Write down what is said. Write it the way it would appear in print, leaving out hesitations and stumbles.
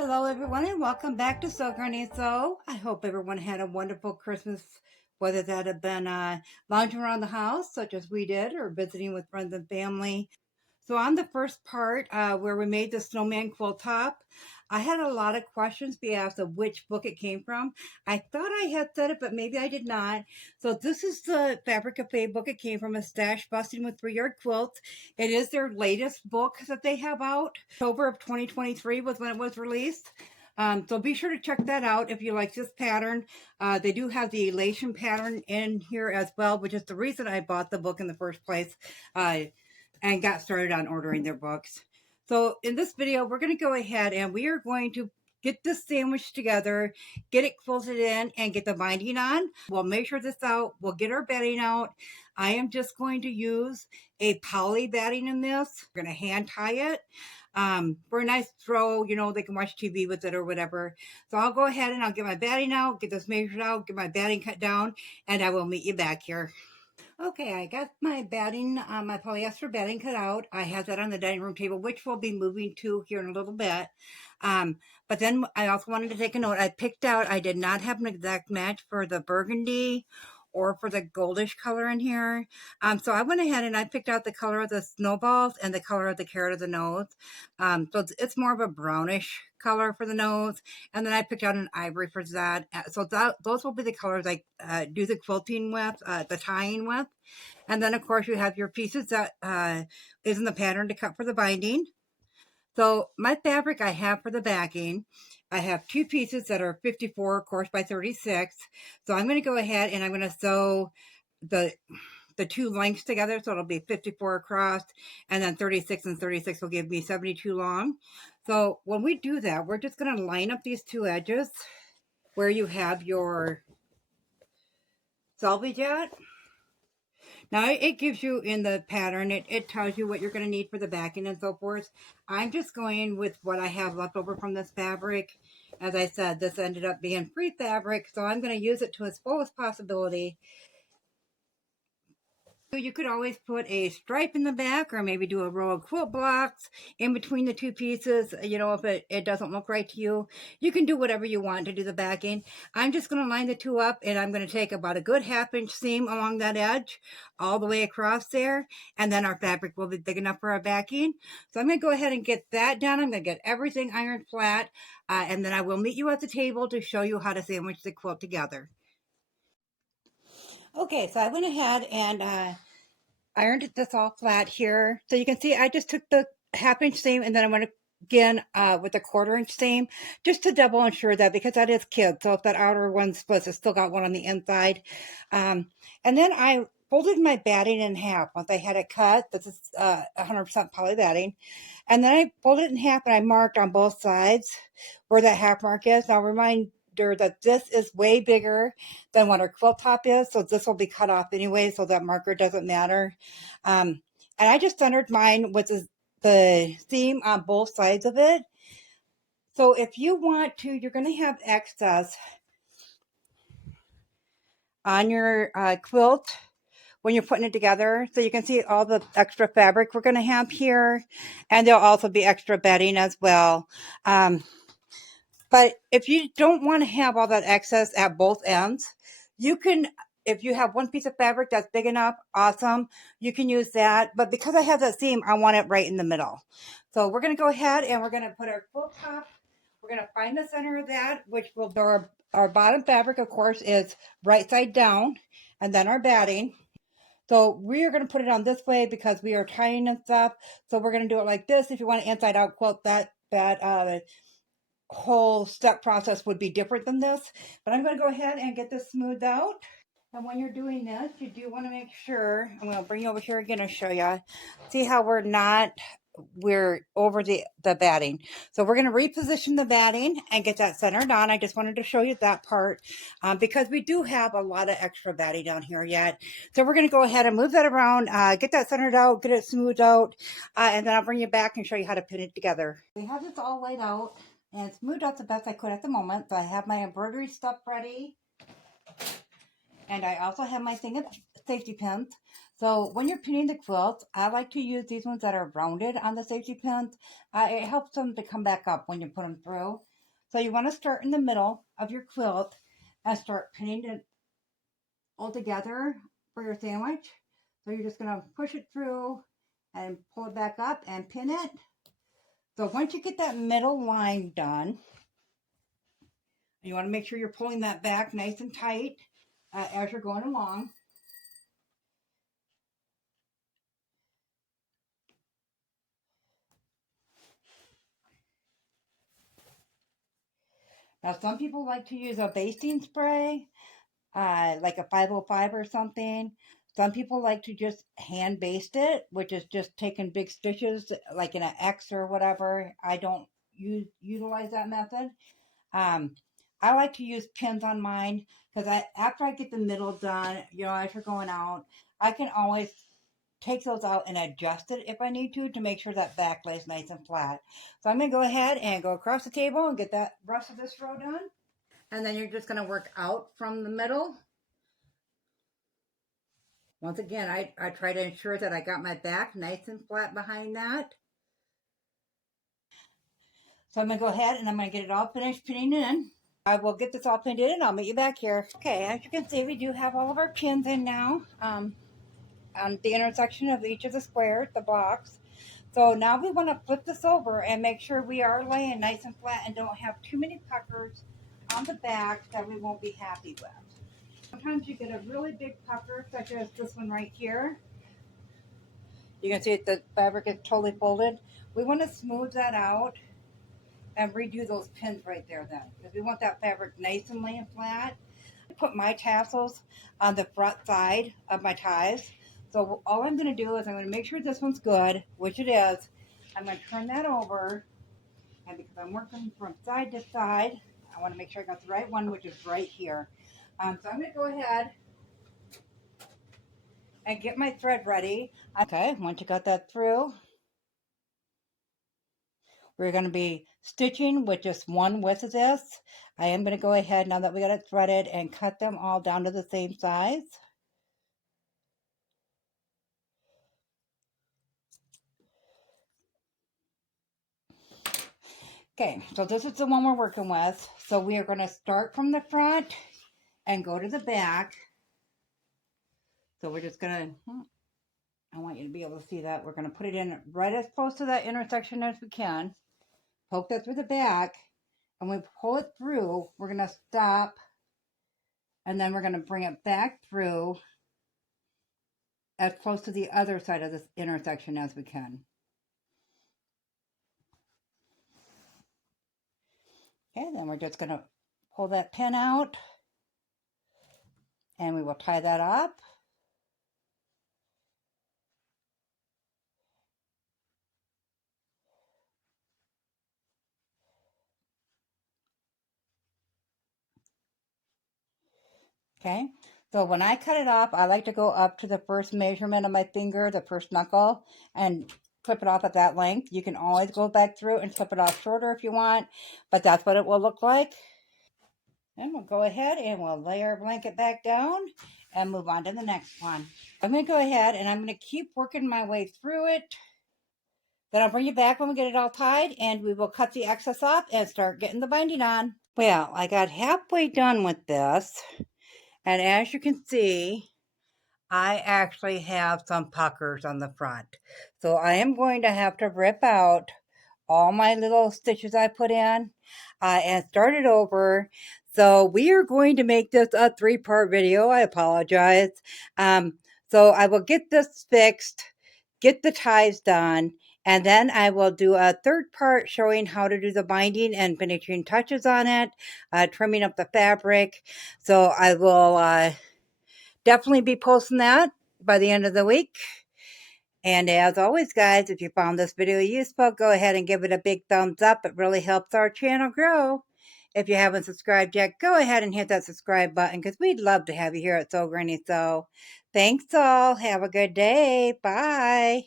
Hello everyone and welcome back to Sew Granny Sew. I hope everyone had a wonderful Christmas, whether that had been lounging around the house such as we did or visiting with friends and family. So on the first part where we made the snowman quilt top, I had a lot of questions be asked of which book it came from. I thought I had said it, but maybe I did not. So this is the Fabric Cafe book it came from, a Stashbusting with 3-yard quilts. It is their latest book that they have out. October of 2023 was when it was released. So be sure to check that out if you like this pattern. They do have the elation pattern in here as well, which is the reason I bought the book in the first place. And got started on ordering their books. So in this video, we're going to go ahead and we are going to get this sandwich together, get it quilted in, and get the binding on. We'll measure this out. We'll get our batting out. I am just going to use a poly batting in this. We're going to hand tie it for a nice throw. You know, they can watch TV with it or whatever. So I'll go ahead and I'll get my batting out, get this measured out, get my batting cut down, and I will meet you back here. Okay, I got my batting, my polyester batting cut out. I have that on the dining room table, which we'll be moving to here in a little bit. But then I also wanted to take a note. I picked out, I did not have an exact match for the burgundy or for the goldish color in here. So I went ahead and I picked out the color of the snowballs and the color of the carrot of the nose. So it's more of a brownish color for the nose. And then I picked out an ivory for that. So those will be the colors I do the quilting with, the tying with. And then, of course, you have your pieces that is in the pattern to cut for the binding. So my fabric I have for the backing, I have two pieces that are 54, of course, by 36. So I'm going to go ahead and I'm going to sew the two lengths together. So it'll be 54 across and then 36 and 36 will give me 72 long. So when we do that, we're just going to line up these two edges where you have your selvage at. Now it gives you in the pattern, it tells you what you're going to need for the backing and so forth. I'm just going with what I have left over from this fabric. As I said, this ended up being free fabric, so I'm going to use it to its fullest possibility. You could always put a stripe in the back or maybe do a row of quilt blocks in between the two pieces. You know, if it doesn't look right to you, you can do whatever you want to do the backing. I'm just going to line the two up and I'm going to take about a good 1/2 inch seam along that edge all the way across there. And then our fabric will be big enough for our backing. So I'm going to go ahead and get that done. I'm going to get everything ironed flat. And then I will meet you at the table to show you how to sandwich the quilt together. Okay, so I went ahead and ironed this all flat here. So you can see I just took the 1/2 inch seam and then I went again with a 1/4 inch seam just to double ensure that, because that is kid. So if that outer one splits, it's still got one on the inside. And then I folded my batting in half once I had it cut. This is 100% poly batting. And then I folded it in half and I marked on both sides where that half mark is. Now remind that this is way bigger than what our quilt top is, so this will be cut off anyway, so that marker doesn't matter. And I just centered mine with the seam on both sides of it. So if you want to, you're going to have excess on your quilt when you're putting it together. So you can see all the extra fabric we're going to have here, and there'll also be extra bedding as well. But if you don't want to have all that excess at both ends, you can, if you have one piece of fabric that's big enough, awesome, you can use that. But because I have that seam, I want it right in the middle. So we're going to go ahead and we're going to put our quilt top, we're going to find the center of that, which will be our bottom fabric, of course, is right side down, and then our batting. So we are going to put it on this way because we are tying and stuff. So we're going to do it like this. If you want an inside out quilt, that whole step process would be different than this, but I'm going to go ahead and get this smoothed out. And when you're doing this, you do want to make sure, I'm going to bring you over here again and show you, see how we're over the batting. So we're going to reposition the batting and get that centered on. I just wanted to show you that part because we do have a lot of extra batting down here yet. So we're going to go ahead and move that around, get that centered out, get it smoothed out, and then I'll bring you back and show you how to pin it together. We have this all laid out and smoothed out the best I could at the moment. So I have my embroidery stuff ready. And I also have my thing of safety pins. So when you're pinning the quilts, I like to use these ones that are rounded on the safety pins. It helps them to come back up when you put them through. So you want to start in the middle of your quilt and start pinning it all together for your sandwich. So you're just going to push it through and pull it back up and pin it. So once you get that middle line done, you want to make sure you're pulling that back nice and tight as you're going along. Now, some people like to use a basting spray, like a 505 or something. Some people like to just hand baste it, which is just taking big stitches, like in an X or whatever. I don't utilize that method. Um, I like to use pins on mine because after I get the middle done, as you're going out, I can always take those out and adjust it if I need to make sure that back lays nice and flat. So I'm going to go ahead and go across the table and get that rest of this row done. And then you're just going to work out from the middle. Once again, I try to ensure that I got my back nice and flat behind that. So I'm going to go ahead and I'm going to get it all finished pinning in. I will get this all pinned in and I'll meet you back here. Okay, as you can see, we do have all of our pins in now on the intersection of each of the squares, the blocks. So now we want to flip this over and make sure we are laying nice and flat and don't have too many puckers on the back that we won't be happy with. Sometimes you get a really big pucker, such as this one right here. You can see the fabric is totally folded. We want to smooth that out and redo those pins right there then, because we want that fabric nice and laying flat. I put my tassels on the front side of my ties. So all I'm going to do is I'm going to make sure this one's good, which it is. I'm going to turn that over, and because I'm working from side to side, I want to make sure I got the right one, which is right here. So I'm going to go ahead and get my thread ready. Okay, once you got that through, we're going to be stitching with just one width of this. I am going to go ahead, now that we got it threaded, and cut them all down to the same size. Okay, so this is the one we're working with. So we are going to start from the front and go to the back. So we're just going to, I want you to be able to see that. We're going to put it in right as close to that intersection as we can. Poke that through the back. And when we pull it through, we're going to stop. And then we're going to bring it back through as close to the other side of this intersection as we can. Okay, then we're just going to pull that pin out. And we will tie that up. Okay, so when I cut it off, I like to go up to the first measurement of my finger, the first knuckle, and clip it off at that length. You can always go back through and clip it off shorter if you want, but that's what it will look like. And we'll go ahead and we'll lay our blanket back down and move on to the next one. I'm going to go ahead and I'm going to keep working my way through it. Then I'll bring you back when we get it all tied and we will cut the excess off and start getting the binding on. Well, I got halfway done with this. And as you can see, I actually have some puckers on the front. So I am going to have to rip out all my little stitches I put in and start it over. So we are going to make this a 3-part video. I apologize. So I will get this fixed, get the ties done, and then I will do a 3rd part showing how to do the binding and finishing touches on it, trimming up the fabric. So I will definitely be posting that by the end of the week. And as always, guys, if you found this video useful, go ahead and give it a big thumbs up. It really helps our channel grow. If you haven't subscribed yet, go ahead and hit that subscribe button because we'd love to have you here at Sew Granny Sew. Thanks all. Have a good day. Bye.